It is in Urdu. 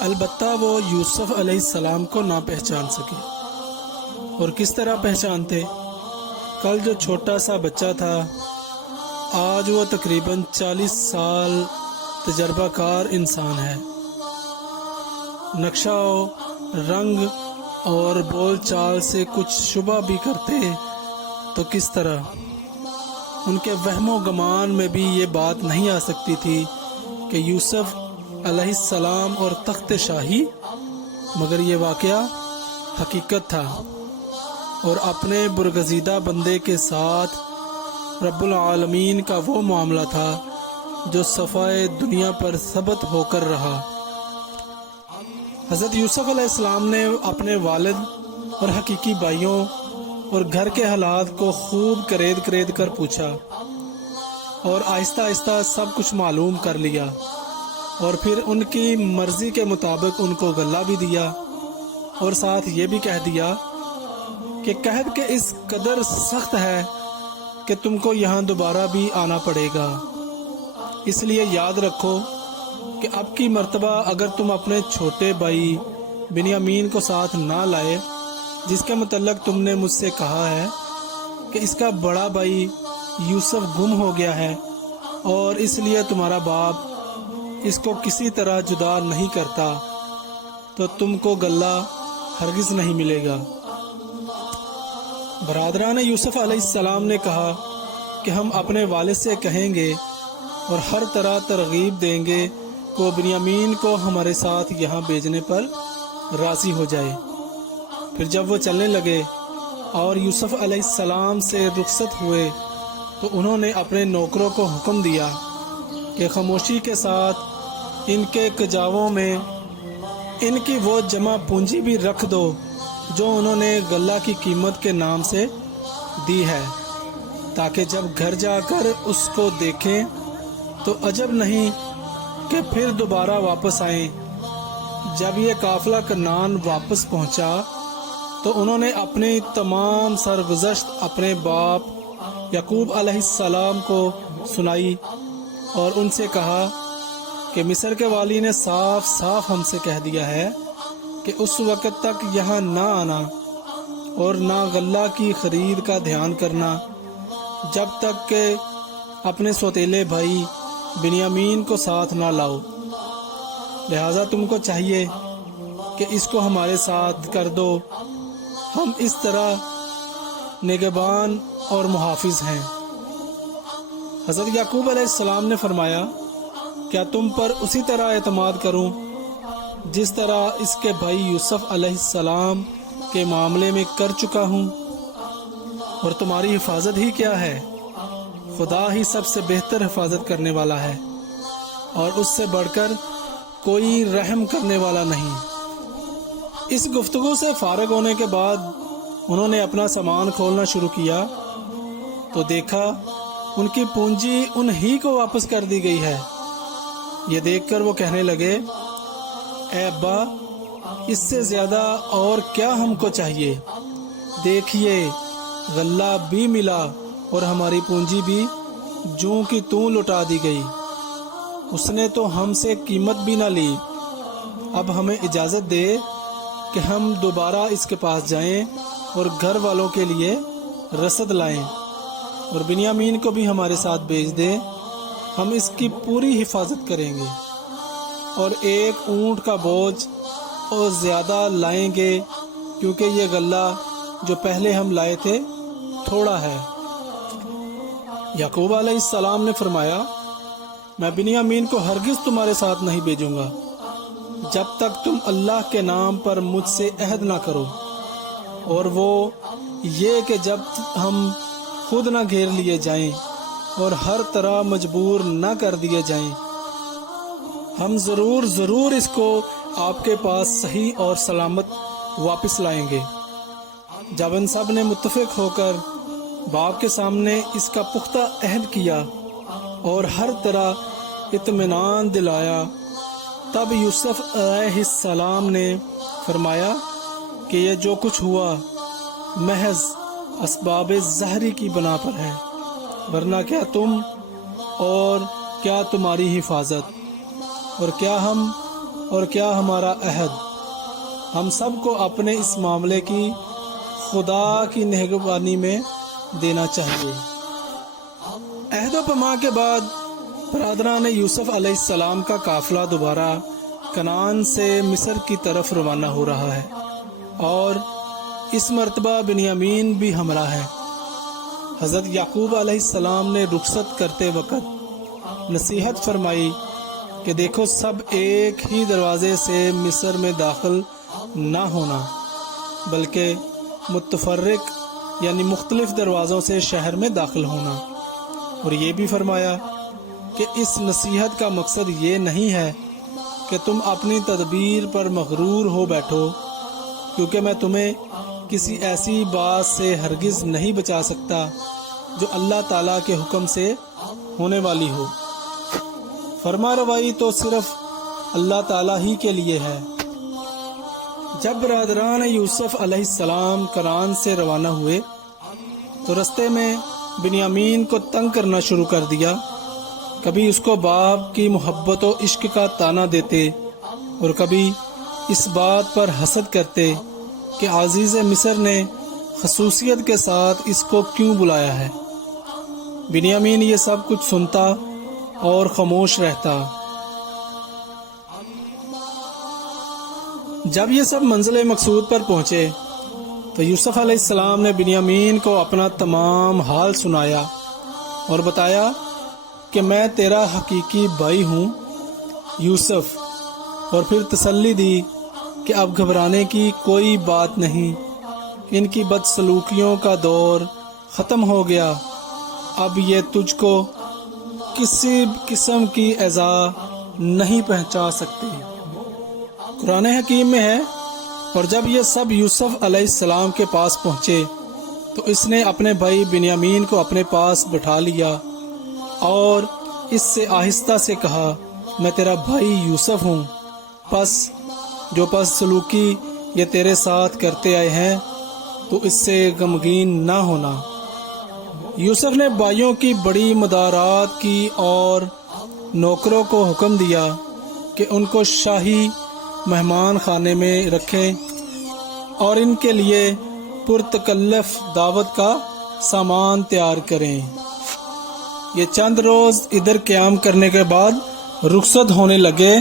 البتہ وہ یوسف علیہ السلام کو نہ پہچان سکے۔ اور کس طرح پہچانتے؟ کل جو چھوٹا سا بچہ تھا، آج وہ تقریباً 40 سال تجربہ کار انسان ہے۔ نقشہ و رنگ اور بول چال سے کچھ شبہ بھی کرتے تو کس طرح؟ ان کے وہم و گمان میں بھی یہ بات نہیں آ سکتی تھی کہ یوسف علیہ السلام اور تخت شاہی، مگر یہ واقعہ حقیقت تھا، اور اپنے برگزیدہ بندے کے ساتھ رب العالمین کا وہ معاملہ تھا جو صفائے دنیا پر ثبت ہو کر رہا۔ حضرت یوسف علیہ السلام نے اپنے والد اور حقیقی بھائیوں اور گھر کے حالات کو خوب کرید کر پوچھا، اور آہستہ آہستہ سب کچھ معلوم کر لیا، اور پھر ان کی مرضی کے مطابق ان کو غلہ بھی دیا، اور ساتھ یہ بھی کہہ دیا کہ قحط کے اس قدر سخت ہے کہ تم کو یہاں دوبارہ بھی آنا پڑے گا، اس لیے یاد رکھو کہ اب کی مرتبہ اگر تم اپنے چھوٹے بھائی بنیامین کو ساتھ نہ لائے، جس کے متعلق تم نے مجھ سے کہا ہے کہ اس کا بڑا بھائی یوسف گم ہو گیا ہے، اور اس لیے تمہارا باپ اس کو کسی طرح جدا نہیں کرتا، تو تم کو غلہ ہرگز نہیں ملے گا۔ برادران یوسف علیہ السلام نے کہا کہ ہم اپنے والد سے کہیں گے اور ہر طرح ترغیب دیں گے کہ وہ بنیامین کو ہمارے ساتھ یہاں بھیجنے پر راضی ہو جائے۔ پھر جب وہ چلنے لگے اور یوسف علیہ السلام سے رخصت ہوئے تو انہوں نے اپنے نوکروں کو حکم دیا کہ خاموشی کے ساتھ ان کے کجاووں میں ان کی وہ جمع پونجی بھی رکھ دو جو انہوں نے غلہ کی قیمت کے نام سے دی ہے، تاکہ جب گھر جا کر اس کو دیکھیں تو عجب نہیں کہ پھر دوبارہ واپس آئیں۔ جب یہ قافلہ کنعان واپس پہنچا تو انہوں نے اپنی تمام سرگزشت اپنے باپ یعقوب علیہ السلام کو سنائی، اور ان سے کہا کہ مصر کے والی نے صاف صاف ہم سے کہہ دیا ہے کہ اس وقت تک یہاں نہ آنا اور نہ غلہ کی خرید کا دھیان کرنا جب تک کہ اپنے سوتیلے بھائی بنیامین کو ساتھ نہ لاؤ، لہذا تم کو چاہیے کہ اس کو ہمارے ساتھ کر دو، ہم اس طرح نگہبان اور محافظ ہیں۔ حضرت یعقوب علیہ السلام نے فرمایا، کیا تم پر اسی طرح اعتماد کروں جس طرح اس کے بھائی یوسف علیہ السلام کے معاملے میں کر چکا ہوں؟ اور تمہاری حفاظت ہی کیا ہے؟ خدا ہی سب سے بہتر حفاظت کرنے والا ہے، اور اس سے بڑھ کر کوئی رحم کرنے والا نہیں۔ اس گفتگو سے فارغ ہونے کے بعد انہوں نے اپنا سامان کھولنا شروع کیا تو دیکھا ان کی پونجی انہی کو واپس کر دی گئی ہے۔ یہ دیکھ کر وہ کہنے لگے، اے ابا، اس سے زیادہ اور کیا ہم کو چاہیے؟ دیکھیے، غلہ بھی ملا اور ہماری پونجی بھی جوں کی توں لٹا دی گئی، اس نے تو ہم سے قیمت بھی نہ لی۔ اب ہمیں اجازت دے کہ ہم دوبارہ اس کے پاس جائیں اور گھر والوں کے لیے رسد لائیں، اور بنیامین کو بھی ہمارے ساتھ بھیج دیں، ہم اس کی پوری حفاظت کریں گے، اور ایک اونٹ کا بوجھ اور زیادہ لائیں گے، کیونکہ یہ غلہ جو پہلے ہم لائے تھے تھوڑا ہے۔ یعقوب علیہ السلام نے فرمایا، میں بنیامین کو ہرگز تمہارے ساتھ نہیں بھیجوں گا جب تک تم اللہ کے نام پر مجھ سے عہد نہ کرو، اور وہ یہ کہ جب ہم خود نہ گھیر لیے جائیں اور ہر طرح مجبور نہ کر دیے جائیں، ہم ضرور اس کو آپ کے پاس صحیح اور سلامت واپس لائیں گے۔ جب ان سب نے متفق ہو کر باپ کے سامنے اس کا پختہ عہد کیا اور ہر طرح اطمینان دلایا، تب یوسف علیہ السلام نے فرمایا کہ یہ جو کچھ ہوا محض اسباب ظاہری کی بنا پر ہے، ورنہ کیا تم اور کیا تمہاری حفاظت اور کیا ہم اور کیا ہمارا عہد، ہم سب کو اپنے اس معاملے کی خدا کی نگہبانی میں دینا چاہیے۔ عہد و پیمان کے بعد برادران یوسف علیہ السلام کا قافلہ دوبارہ کنعان سے مصر کی طرف روانہ ہو رہا ہے، اور اس مرتبہ بنیامین بھی ہمراہ ہے۔ حضرت یعقوب علیہ السلام نے رخصت کرتے وقت نصیحت فرمائی کہ دیکھو، سب ایک ہی دروازے سے مصر میں داخل نہ ہونا، بلکہ متفرق یعنی مختلف دروازوں سے شہر میں داخل ہونا۔ اور یہ بھی فرمایا کہ اس نصیحت کا مقصد یہ نہیں ہے کہ تم اپنی تدبیر پر مغرور ہو بیٹھو، کیونکہ میں تمہیں کسی ایسی بات سے ہرگز نہیں بچا سکتا جو اللہ تعالیٰ کے حکم سے ہونے والی ہو۔ فرما روائی تو صرف اللہ تعالیٰ ہی کے لیے ہے۔ جب برادران یوسف علیہ السلام کنعان سے روانہ ہوئے تو رستے میں بنیامین کو تنگ کرنا شروع کر دیا۔ کبھی اس کو باپ کی محبت و عشق کا طعنہ دیتے اور کبھی اس بات پر حسد کرتے کہ عزیز مصر نے خصوصیت کے ساتھ اس کو کیوں بلایا ہے۔ بنیامین یہ سب کچھ سنتا اور خاموش رہتا۔ جب یہ سب منزل مقصود پر پہنچے تو یوسف علیہ السلام نے بنیامین کو اپنا تمام حال سنایا اور بتایا کہ میں تیرا حقیقی بھائی ہوں یوسف، اور پھر تسلی دی کہ اب گھبرانے کی کوئی بات نہیں، ان کی بدسلوکیوں کا دور ختم ہو گیا، اب یہ تجھ کو کسی قسم کی ایذا نہیں پہنچا سکتے۔ قرآن حکیم میں ہے، اور جب یہ سب یوسف علیہ السلام کے پاس پہنچے تو اس نے اپنے بھائی بنیامین کو اپنے پاس بٹھا لیا اور اس سے آہستہ سے کہا، میں تیرا بھائی یوسف ہوں، پس جو سلوکی یہ تیرے ساتھ کرتے آئے ہیں تو اس سے غمگین نہ ہونا۔ یوسف نے بھائیوں کی بڑی مدارات کی اور نوکروں کو حکم دیا کہ ان کو شاہی مہمان خانے میں رکھیں اور ان کے لیے پرتکلف دعوت کا سامان تیار کریں۔ یہ چند روز ادھر قیام کرنے کے بعد رخصت ہونے لگے